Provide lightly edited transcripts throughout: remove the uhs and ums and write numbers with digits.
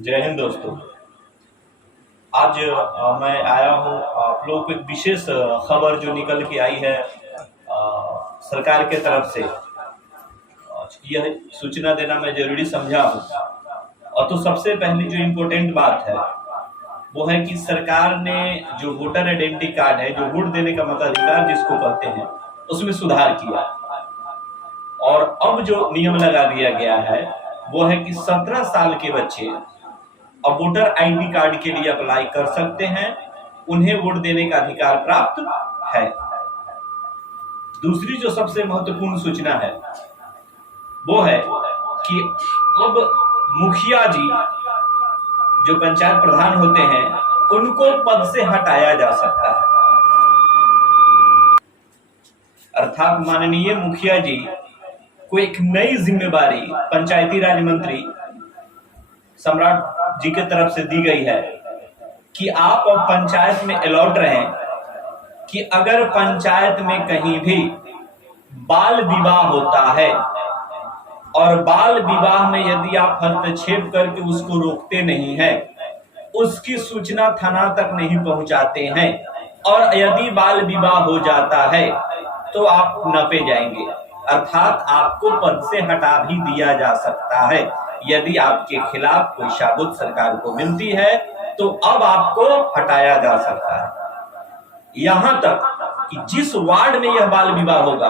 जय हिंद दोस्तों। आज मैं आया हूँ आप लोगों को एक विशेष खबर जो निकल के आई है सरकार के तरफ से। यह सूचना देना मैं जरूरी समझा हूँ। और तो सबसे पहली जो इम्पोर्टेंट बात है वो है कि सरकार ने जो वोटर आइडेंटिटी कार्ड है, जो वोट देने का मताधिकार जिसको कहते हैं, उसमें सुधार किया। और अब जो नियम लगा दिया गया है वो है कि 17 साल के बच्चे अब वोटर आईडी कार्ड के लिए अप्लाई कर सकते हैं, उन्हें वोट देने का अधिकार प्राप्त है। दूसरी जो सबसे महत्वपूर्ण सूचना है वो है कि अब मुखिया जी जो पंचायत प्रधान होते हैं उनको पद से हटाया जा सकता है। अर्थात माननीय मुखिया जी को एक नई जिम्मेवारी पंचायती राज मंत्री सम्राट जी के तरफ से दी गई है कि आप अब पंचायत में अलॉट रहें कि अगर पंचायत में कहीं भी बाल विवाह होता है और बाल विवाह में यदि आप हस्तक्षेप करके उसको रोकते नहीं हैं, उसकी सूचना थाना तक नहीं पहुंचाते हैं और यदि बाल विवाह हो जाता है तो आप नपे जाएंगे, अर्थात आपको पद से हटा भी दिया जा सकता है। यदि आपके खिलाफ कोई साबुत सरकार को मिलती है तो अब आपको हटाया जा सकता है। यहां तक कि जिस वार्ड में यह बाल विवाह होगा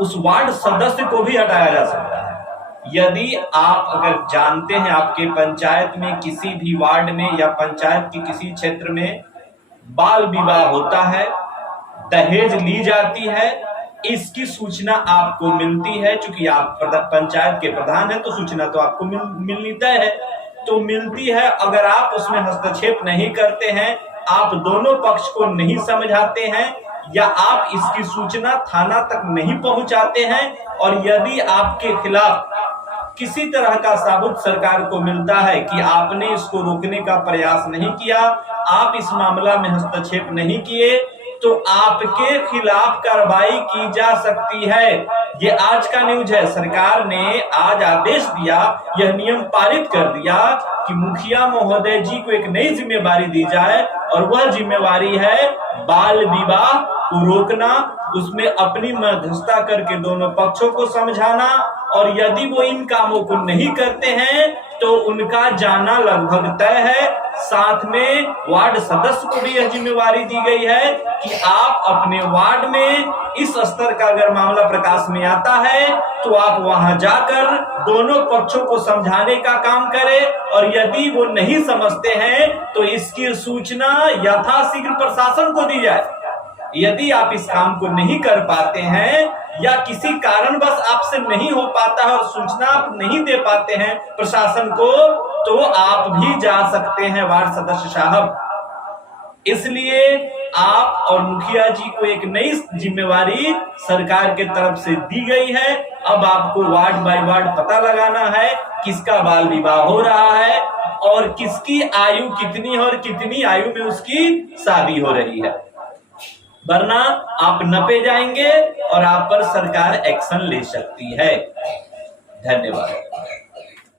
उस वार्ड सदस्य को भी हटाया जा सकता है। यदि आप अगर जानते हैं आपके पंचायत में किसी भी वार्ड में या पंचायत के किसी क्षेत्र में बाल विवाह होता है, दहेज ली जाती है, इसकी सूचना आपको मिलती है, चूंकि आप पंचायत के प्रधान हैं तो सूचना तो आपको मिलनी तय है, तो मिलती है। अगर आप उसमें हस्तक्षेप नहीं करते हैं, आप दोनों पक्ष को नहीं समझाते हैं या आप इसकी सूचना थाना तक नहीं पहुंचाते हैं और यदि आपके खिलाफ किसी तरह का साबुत सरकार को मिलता है कि आपने इसको रोकने का प्रयास नहीं किया, आप इस मामला में हस्तक्षेप नहीं किए, तो आपके खिलाफ कार्रवाई की जा सकती है। ये आज का न्यूज है। सरकार ने आज आदेश दिया, यह नियम पारित कर दिया कि मुखिया महोदय जी को एक नई जिम्मेवारी दी जाए और वह जिम्मेवारी है बाल विवाह को रोकना, उसमें अपनी मध्यस्थता करके दोनों पक्षों को समझाना, और यदि वो इन कामों को नहीं करते हैं तो उनका जाना लगभग तय है। साथ में वार्ड सदस्य को भी यह जिम्मेवारी दी गई है कि आप अपने वार्ड में इस स्तर का अगर मामला प्रकाश में आता है तो आप वहां जाकर दोनों पक्षों को समझाने का काम करें, और यदि वो नहीं समझते हैं तो इसकी सूचना यथाशीघ्र प्रशासन को दी जाए। यदि आप इस काम को नहीं कर पाते हैं या किसी कारणवश आपसे नहीं हो पाता है और सूचना आप नहीं दे पाते हैं प्रशासन को, तो आप भी जा सकते हैं वार्ड सदस्य साहब। इसलिए आप और मुखिया जी को एक नई जिम्मेवारी सरकार के तरफ से दी गई है। अब आपको वार्ड बाय वार्ड पता लगाना है किसका बाल विवाह हो रहा है और किसकी आयु कितनी है और कितनी आयु में उसकी शादी हो रही है, वरना आप नपे जाएंगे और आप पर सरकार एक्शन ले सकती है। धन्यवाद।